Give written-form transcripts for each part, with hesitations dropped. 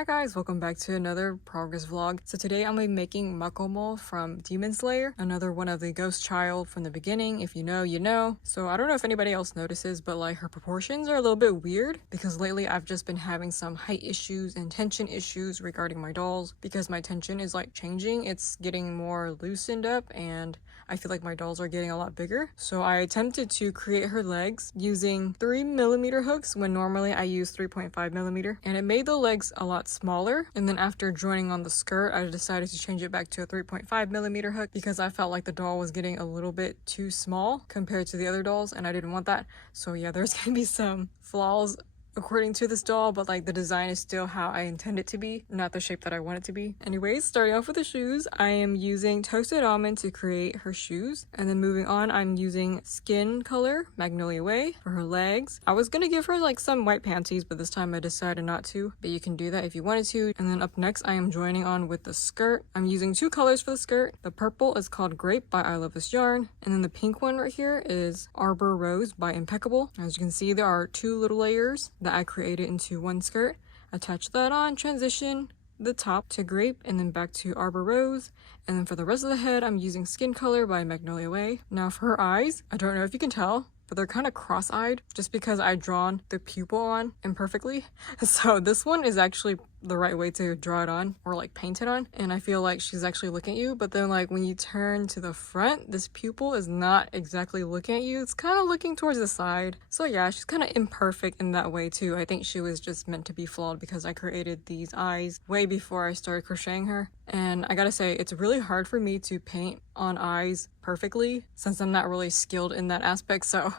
Hi guys, welcome back to another progress vlog. So today I'm gonna be making Makomo from Demon Slayer, another one of the ghost child from the beginning. If you know, you know. So I don't know if anybody else notices, but like her proportions are a little bit weird because lately I've just been having some height issues and tension issues regarding my dolls because my tension is like changing. It's getting more loosened up and I feel like my dolls are getting a lot bigger. So I attempted to create her legs using 3mm hooks when normally I use 3.5mm, and it made the legs a lot smaller. And then after joining on the skirt, I decided to change it back to a 3.5mm hook because I felt like the doll was getting a little bit too small compared to the other dolls and I didn't want that. So yeah, there's gonna be some flaws according to this doll, but like the design is still how I intend it to be, not the shape that I want it to be. Anyways, starting off with the shoes, I am using toasted almond to create her shoes, and then moving on, I'm using skin color Magnolia Way for her legs. I was gonna give her like some white panties, but this time I decided not to, but you can do that if you wanted to. And then up next, I am joining on with the skirt. I'm using two colors for the skirt. The purple is called Grape by I Love This Yarn, and then the pink one right here is Arbor Rose by Impeccable. As you can see, there are two little layers that I created into one skirt. Attach that on, transition the top to Grape and then back to Arbor Rose. And then for the rest of the head, I'm using Skin Color by Magnolia Way. Now for her eyes, I don't know if you can tell, but they're kind of cross-eyed just because I've drawn the pupil on imperfectly. So this one is actually the right way to draw it on or like paint it on, and I feel like she's actually looking at you, but then like when you turn to the front, this pupil is not exactly looking at you. It's kind of looking towards the side. So yeah, she's kind of imperfect in that way too. I think she was just meant to be flawed because I created these eyes way before I started crocheting her, and I gotta say it's really hard for me to paint on eyes perfectly since I'm not really skilled in that aspect, so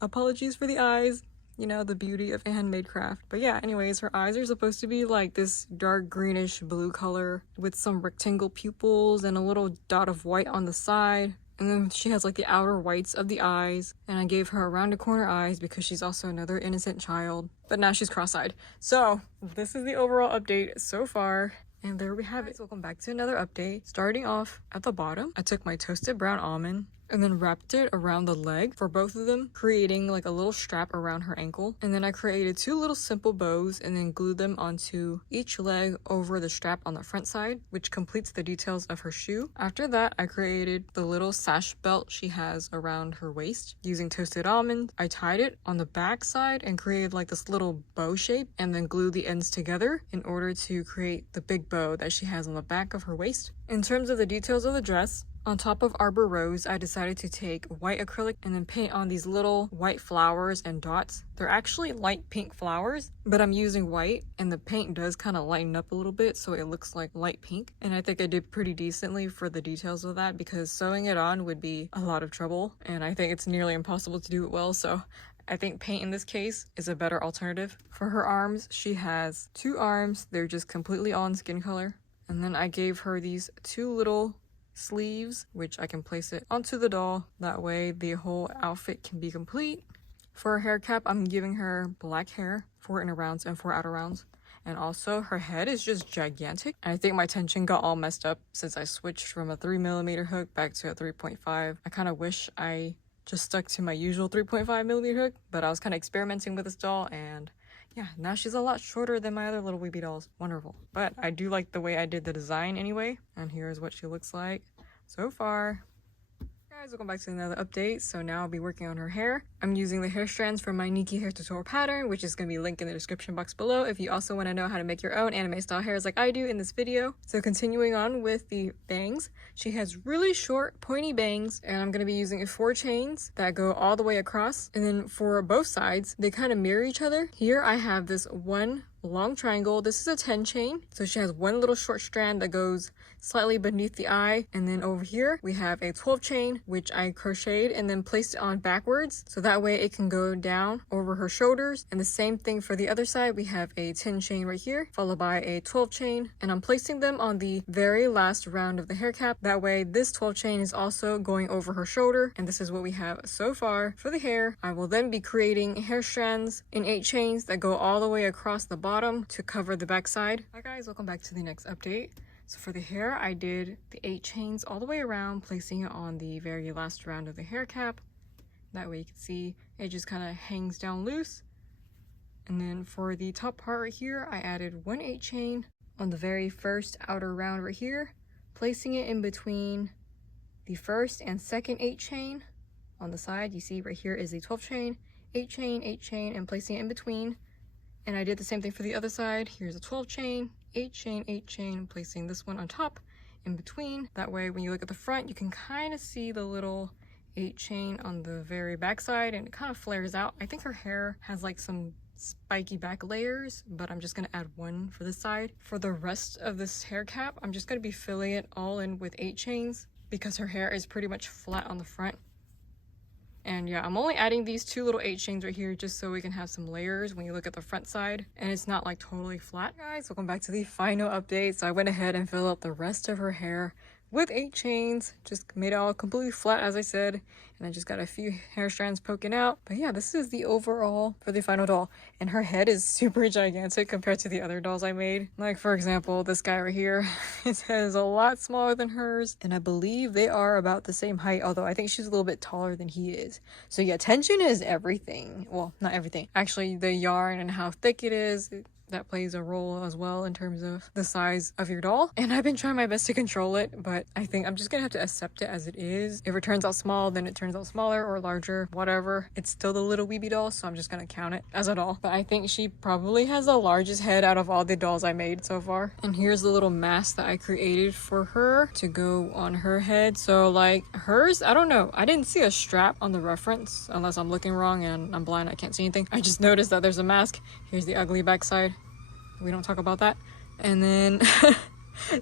apologies for the eyes. You know, the beauty of handmade craft. But yeah, anyways, her eyes are supposed to be like this dark greenish blue color with some rectangle pupils and a little dot of white on the side. And then she has like the outer whites of the eyes, and I gave her rounded corner eyes because she's also another innocent child, but now she's cross-eyed. So this is the overall update so far. And there we have it. Welcome back to another update. Starting off at the bottom, I took my toasted brown almond and then wrapped it around the leg for both of them, creating like a little strap around her ankle. And then I created two little simple bows and then glued them onto each leg over the strap on the front side, which completes the details of her shoe. After that, I created the little sash belt she has around her waist using toasted almond. I tied it on the back side and created like this little bow shape and then glued the ends together in order to create the big bow that she has on the back of her waist. In terms of the details of the dress, on top of Arbor Rose, I decided to take white acrylic and then paint on these little white flowers and dots. They're actually light pink flowers, but I'm using white and the paint does kind of lighten up a little bit so it looks like light pink. And I think I did pretty decently for the details of that because sewing it on would be a lot of trouble and I think it's nearly impossible to do it well, so I think paint in this case is a better alternative. For her arms, she has two arms. They're just completely all in skin color. And then I gave her these two little sleeves, which I can place it onto the doll. That way the whole outfit can be complete. For her hair cap, I'm giving her black hair, 4 inner rounds and 4 outer rounds. And also her head is just gigantic. And I think my tension got all messed up since I switched from a 3mm hook back to a 3.5. I kind of wish I just stuck to my usual 3.5mm hook, but I was kind of experimenting with this doll and yeah, now she's a lot shorter than my other little weeby dolls. Wonderful. But I do like the way I did the design anyway. And here's what she looks like so far. Guys, welcome back to another update. So now I'll be working on her hair. I'm using the hair strands from my Nikki hair tutorial pattern, which is going to be linked in the description box below if you also want to know how to make your own anime style hairs like I do in this video. So continuing on with the bangs, she has really short pointy bangs and I'm going to be using 4 chains that go all the way across, and then for both sides they kind of mirror each other. Here I have this one long triangle. This is a 10 chain, so she has one little short strand that goes slightly beneath the eye, and then over here we have a 12 chain which I crocheted and then placed it on backwards so that way it can go down over her shoulders. And the same thing for the other side, we have a 10 chain right here followed by a 12 chain, and I'm placing them on the very last round of the hair cap. That way this 12 chain is also going over her shoulder, and this is what we have so far for the hair. I will then be creating hair strands in 8 chains that go all the way across the bottom to cover the back side. Hi guys, welcome back to the next update. So for the hair, I did the 8 chains all the way around, placing it on the very last round of the hair cap. That way you can see it just kind of hangs down loose. And then for the top part right here, I added 1 8 chain on the very first outer round right here, placing it in between the first and second 8 chain on the side. You see right here is the 12 chain, 8 chain, 8 chain, and placing it in between. And I did the same thing for the other side. Here's a 12 chain, 8 chain, 8 chain, placing this one on top in between. That way when you look at the front, you can kind of see the little 8 chain on the very back side, and it kind of flares out. I think her hair has like some spiky back layers, but I'm just gonna add 1 for this side. For the rest of this hair cap, I'm just gonna be filling it all in with 8 chains because her hair is pretty much flat on the front. And yeah, I'm only adding these 2 little 8 chains right here just so we can have some layers when you look at the front side and it's not like totally flat. Guys, welcome back to the final update. So I went ahead and filled up the rest of her hair with 8 chains, just made it all completely flat as I said, and I just got a few hair strands poking out. But yeah, this is the overall for the final doll, and her head is super gigantic compared to the other dolls I made. Like for example, this guy right here, his head is a lot smaller than hers, and I believe they are about the same height, although I think she's a little bit taller than he is. So yeah, tension is everything. Well, not everything. Actually, the yarn and how thick it is, that plays a role as well in terms of the size of your doll. And I've been trying my best to control it, but I think I'm just gonna have to accept it as it is. If it turns out small, then it turns out smaller or larger, whatever. It's still the little weeby doll, so I'm just gonna count it as a doll. But I think she probably has the largest head out of all the dolls I made so far. And here's the little mask that I created for her to go on her head. So like hers, I don't know. I didn't see a strap on the reference, unless I'm looking wrong and I'm blind, I can't see anything. I just noticed that there's a mask. Here's the ugly backside. We don't talk about that. And then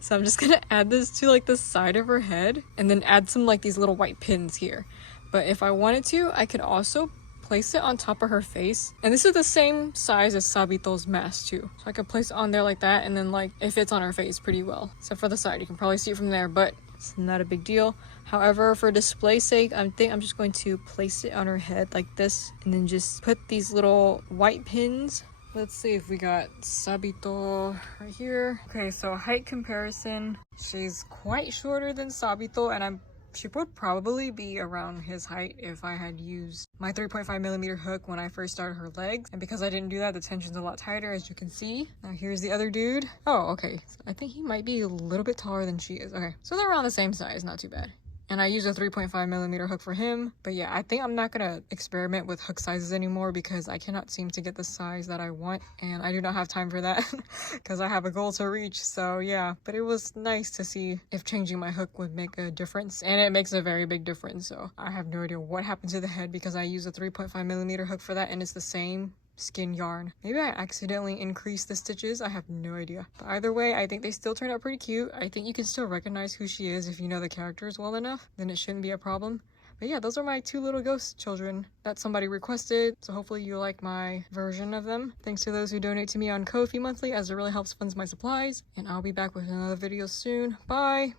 so I'm just gonna add this to like the side of her head and then add some like these little white pins here. But if I wanted to, I could also place it on top of her face. And this is the same size as Sabito's mask too. So I could place it on there like that, and then like it fits on her face pretty well. Except for the side, you can probably see it from there, but it's not a big deal. However, for display sake, I think I'm just going to place it on her head like this, and then just put these little white pins. Let's see if we got Sabito right here. Okay, so height comparison. She's quite shorter than Sabito, and she would probably be around his height if I had used my 3.5mm hook when I first started her legs. And because I didn't do that, the tension's a lot tighter, as you can see. Now here's the other dude. Oh, okay. So I think he might be a little bit taller than she is. Okay, so they're around the same size, not too bad. And I use a 3.5mm hook for him. But yeah, I think I'm not gonna experiment with hook sizes anymore because I cannot seem to get the size that I want. And I do not have time for that because I have a goal to reach. So yeah, but it was nice to see if changing my hook would make a difference. And it makes a very big difference. So I have no idea what happened to the head because I use a 3.5mm hook for that, and it's the same skin yarn. Maybe I accidentally increased the stitches, I have no idea. But either way, I think they still turned out pretty cute. I think you can still recognize who she is if you know the characters well enough, then it shouldn't be a problem. But yeah, those are my 2 little ghost children that somebody requested, so hopefully you like my version of them. Thanks to those who donate to me on Ko-fi monthly, as it really helps fund my supplies, and I'll be back with another video soon. Bye!